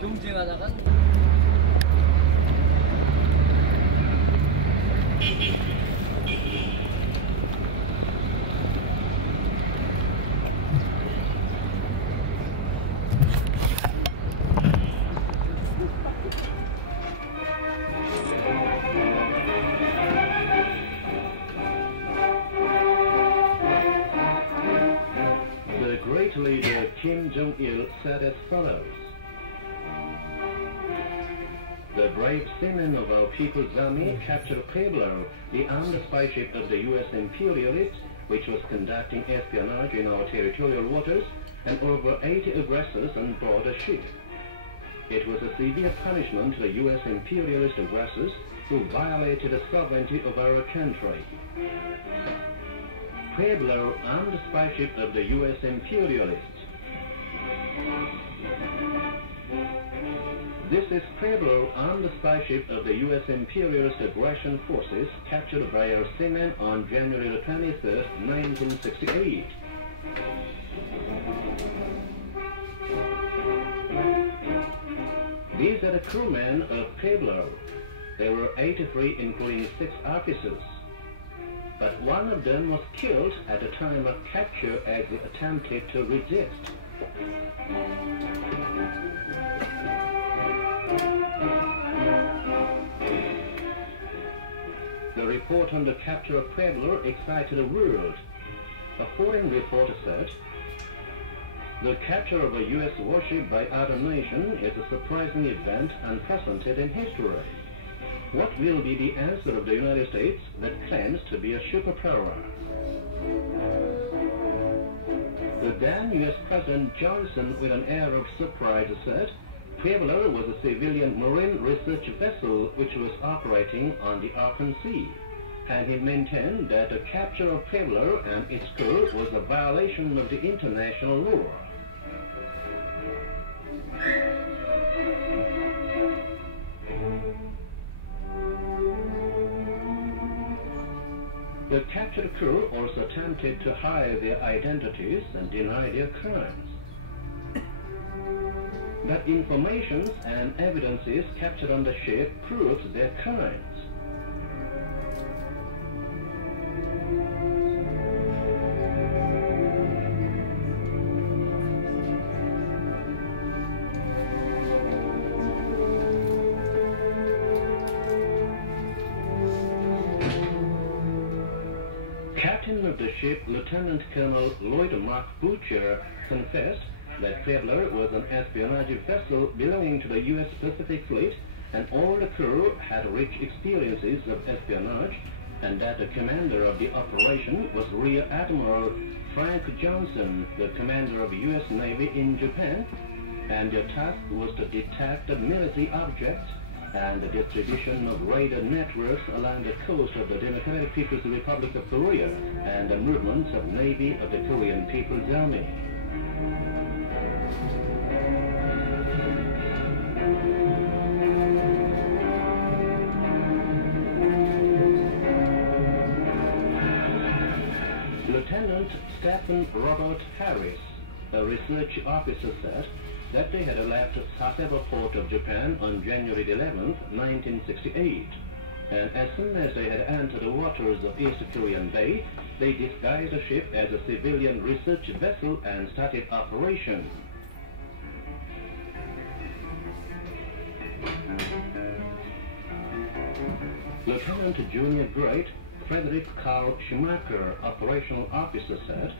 경쟁하다가 Leader Kim Jong-il said as follows: "The brave seamen of our People's Army captured Pueblo, the armed spy ship of the U.S. imperialists, which was conducting espionage in our territorial waters, and over 80 aggressors on board the ship. It was a severe punishment to the U.S. imperialist aggressors who violated the sovereignty of our country." Pueblo, armed spy ship of the U.S. imperialists. This is Pueblo, armed spy ship of the U.S. imperialist aggression forces, captured by our seamen on January 23, 1968. These are the crewmen of Pueblo. There were 83, including 6 officers. But one of them was killed at the time of capture as he attempted to resist. The report on the capture of Pueblo excited the world. A foreign reporter said, "The capture of a U.S. warship by other nation is a surprising event unprecedented in history. What will be the answer of the United States that claims to be a superpower?" The then U.S. President Johnson, with an air of surprise, said Pueblo was a civilian marine research vessel which was operating on the open sea, and he maintained that the capture of Pueblo and its crew was a violation of the international law. The captured crew also attempted to hide their identities and deny their crimes. But information and evidences captured on the ship proved their crimes. Captain of the ship, Lieutenant Colonel Lloyd Mark Butcher, confessed that Pueblo was an espionage vessel belonging to the U.S. Pacific Fleet, and all the crew had rich experiences of espionage, and that the commander of the operation was Rear Admiral Frank Johnson, the commander of U.S. Navy in Japan, and their task was to detect military objects and the distribution of radar networks along the coast of the Democratic People's Republic of Korea and the movements of Navy of the Korean People's Army. Lieutenant Stephen Robert Harris, a research officer, said that they had left Sasebo port of Japan on January 11, 1968, and as soon as they had entered the waters of East Korean Bay, they disguised the ship as a civilian research vessel and started operation. Lieutenant Junior Grade Frederick Carl Schumacher, operational officer, said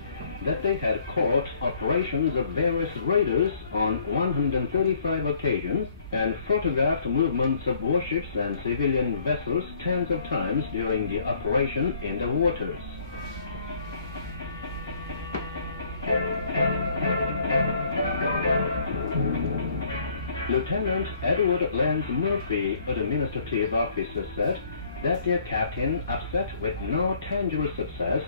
that they had caught operations of various raiders on 135 occasions and photographed movements of warships and civilian vessels tens of times during the operation in the waters. Lieutenant Edward Lance Murphy, administrative officer, said that their captain, upset with no tangible success,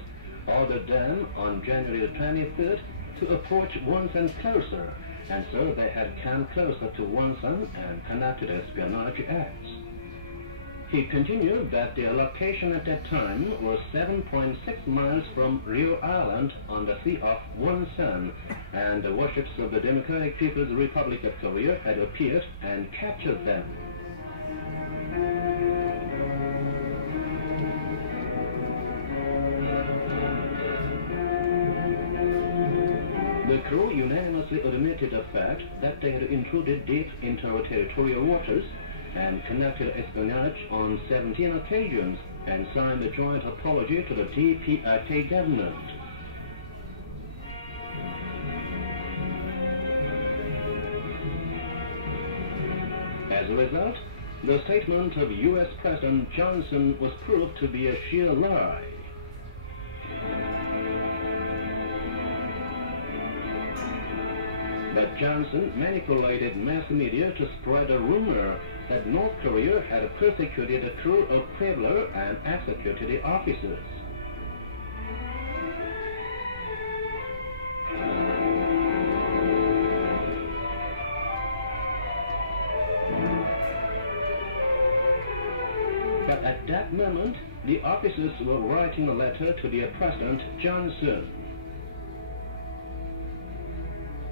ordered them on January 23rd to approach Wonsan closer, and so they had come closer to Wonsan and conducted espionage acts. He continued that their location at that time was 7.6 miles from Rio Island on the Sea of Wonsan, and the warships of the Democratic People's Republic of Korea had appeared and captured them. The crew unanimously admitted the fact that they had intruded deep into our territorial waters and conducted espionage on 17 occasions and signed a joint apology to the DPRK government. As a result, the statement of U.S. President Johnson was proved to be a sheer lie. But Johnson manipulated mass media to spread a rumor that North Korea had persecuted the crew of Pueblo and executed the officers. But at that moment, the officers were writing a letter to their President Johnson.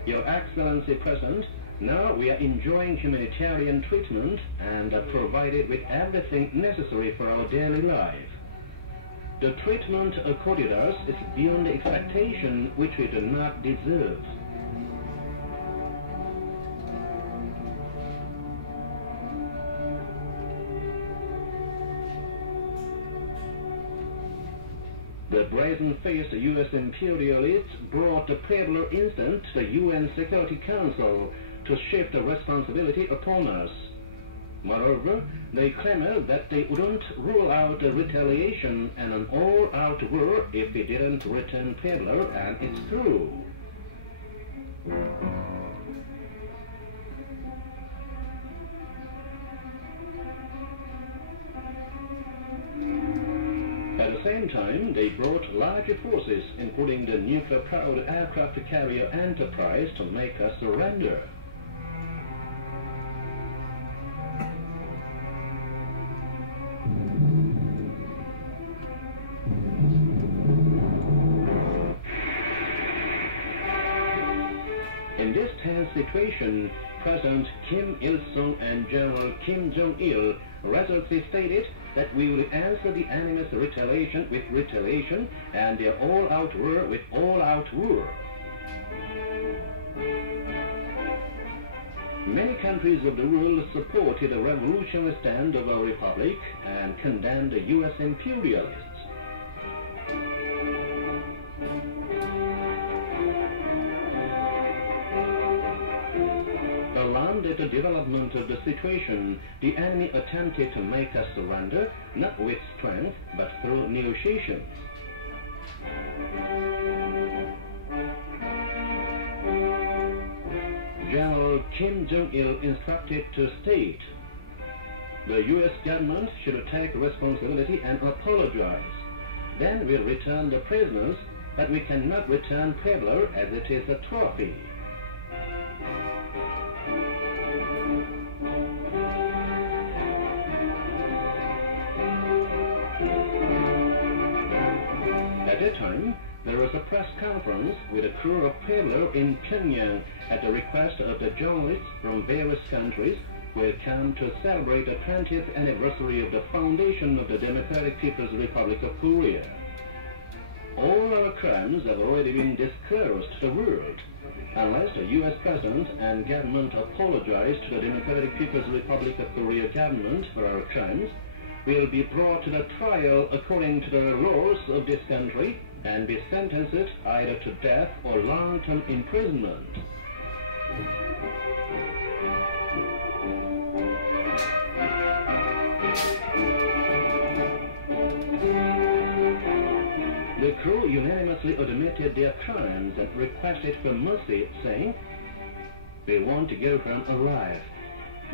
Your Excellency President, now we are enjoying humanitarian treatment and are provided with everything necessary for our daily life. The treatment accorded us is beyond expectation, which we do not deserve. The brazen-faced U.S. imperialists brought the Pueblo incident to the UN Security Council to shift the responsibility upon us. Moreover, they clamored that they wouldn't rule out a retaliation and an all-out war if we didn't return Pueblo and its crew. At the same time, they brought larger forces, including the nuclear-powered aircraft carrier Enterprise, to make us surrender. In this tense situation, President Kim Il-sung and General Kim Jong-il resolutely stated that we will answer the enemy's retaliation with retaliation and their all-out war with all-out war. Many countries of the world supported the revolutionary stand of our republic and condemned the U.S. imperialists. Alarmed at the development of the situation, the enemy attempted to make us surrender, not with strength, but through negotiations. General Kim Jong-il instructed to state, the U.S. government should take responsibility and apologize. Then we'll return the prisoners, but we cannot return Pueblo as it is a trophy. At that time, there was a press conference with the crew of Pueblo in Pjoengjang at the request of the journalists from various countries who had come to celebrate the 20th anniversary of the foundation of the Democratic People's Republic of Korea. All our crimes have already been disclosed to the world. Unless the U.S. President and government apologize to the Democratic People's Republic of Korea government for our crimes, we will be brought to the trial according to the laws of this country and be sentenced either to death or long-term imprisonment. The crew unanimously admitted their crimes and requested for mercy, saying, "We want to go home alive.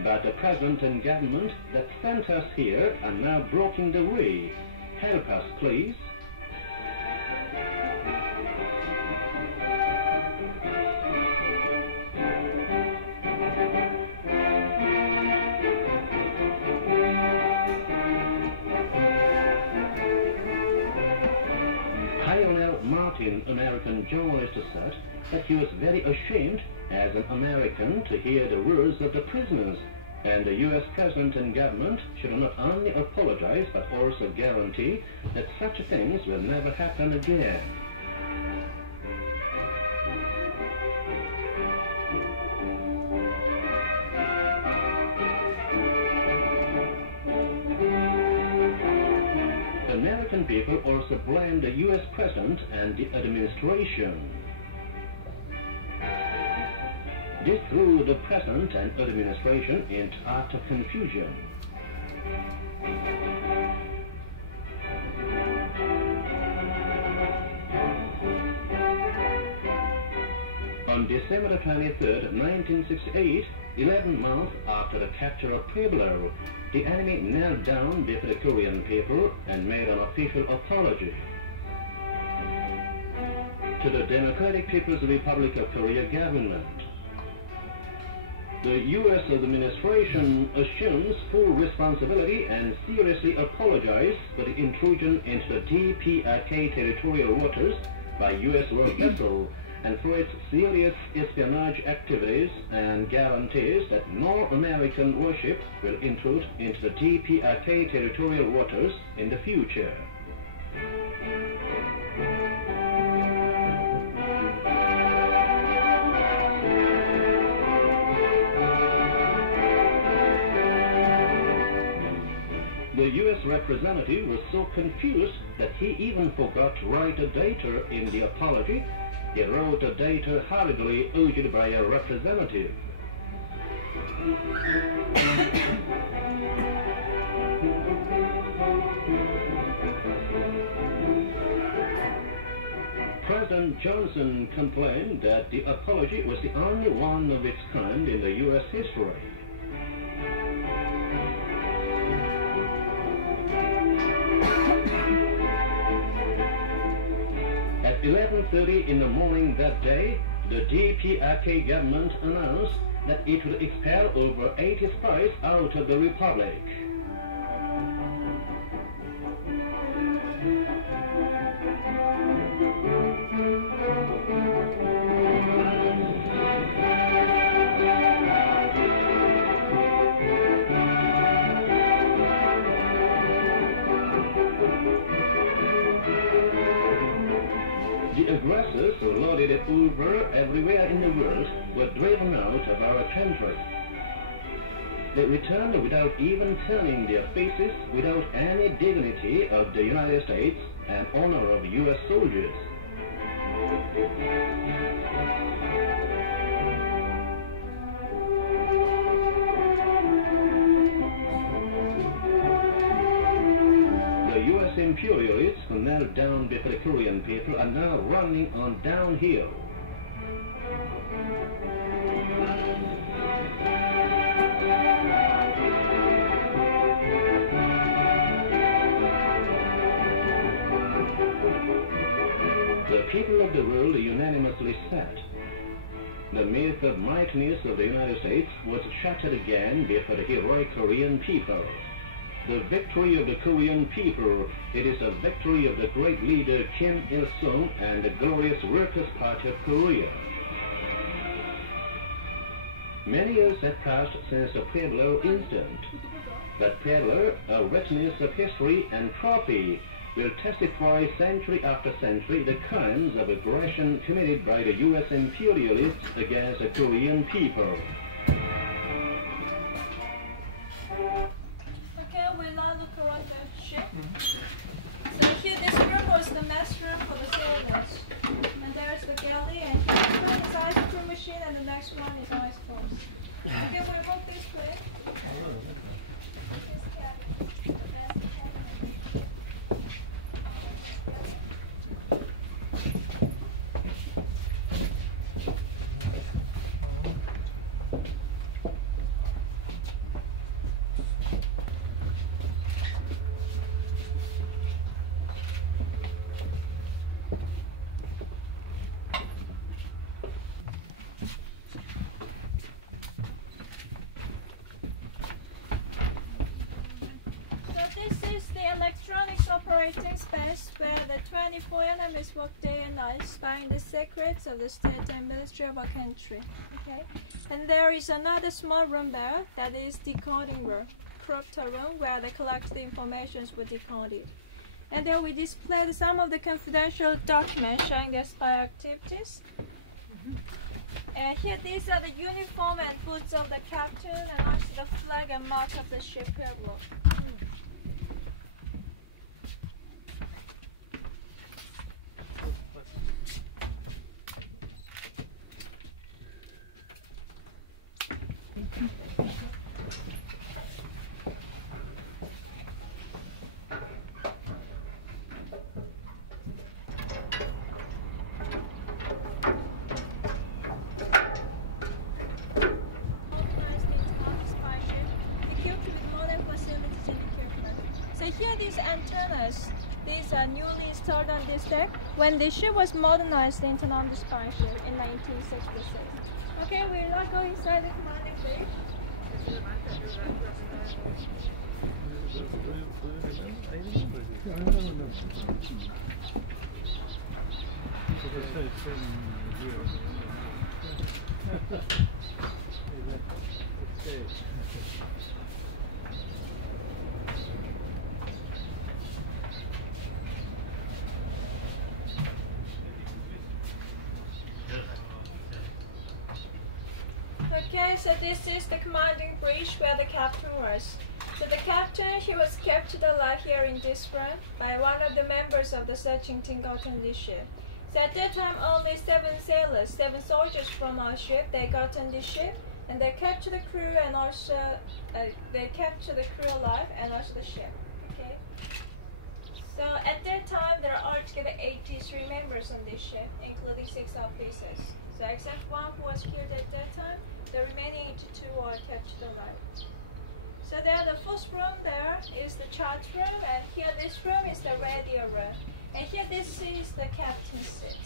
But the President and government that sent us here are now blocking the way. Help us, please." Martin, American journalist, said that he was very ashamed as an American to hear the words of the prisoners, and the U.S. President and government should not only apologize but also guarantee that such things will never happen again. American people also blame the U.S. President and the administration. This threw the President and administration into utter confusion. On December 23, 1968, 11 months after the capture of Pueblo, the enemy knelt down before the Korean people and made an official apology. To the Democratic People's Republic of Korea government, the U.S. administration assumes full responsibility and seriously apologizes for the intrusion into the DPRK territorial waters by U.S. war vessel and for its serious espionage activities, and guarantees that no American warship will intrude into the DPRK territorial waters in the future. The U.S. representative was so confused that he even forgot to write a data in the apology. He wrote a data hurriedly urged by a representative. President Johnson complained that the apology was the only one of its kind in the U.S. history. At 11:30 in the morning that day, the DPRK government announced that it would expel over 80 spies out of the Republic. The aggressors who loaded at Ufer everywhere in the world were driven out of our country. They returned without even turning their faces, without any dignity of the United States and honor of U.S. soldiers. The U.S. imperialists who knelt down before the Korean people are now running on downhill. The people of the world unanimously said, the myth of mightiness of the United States was shattered again before the heroic Korean people. The victory of the Korean people, it is a victory of the great leader Kim Il-sung and the glorious Workers' Party of Korea. Many years have passed since the Pueblo incident, but Pueblo, a witness of history and trophy, will testify century after century the crimes of aggression committed by the U.S. imperialists against the Korean people. Okay, we'll now look around the ship. So here, this room was the mess room for the sailors. And there's the galley, and this room is ice cream machine, and the next one is ice force. Okay, we move this way. operating space where the 24 enemies work day and night, spying the secrets of the state and ministry of our country. Okay, and there is another small room there that is decoding room, crypto room, where they collect the informations were decoded. And there we displayed some of the confidential documents showing their spy activities. And here these are the uniform and boots of the captain, and also the flag and mark of the ship Pueblo. Here these antennas, these are newly installed on this deck when the ship was modernized into an spy ship in 1966. Okay, we'll now go inside the commanding bridge. Okay, so this is the commanding bridge where the captain was. So the captain, he was captured alive here in this room by one of the members of the searching team got on this ship. So at that time, only 7 sailors, 7 soldiers from our ship, they got on this ship, and they captured the crew and also they captured the crew alive and also the ship. Okay. So at that time, there are altogether 83 members on this ship, including 6 officers. So except one who was killed at that time, the remaining 82 were captured alive. So there, the first room there is the chart room, and here this room is the radio room. And here this is the captain's seat.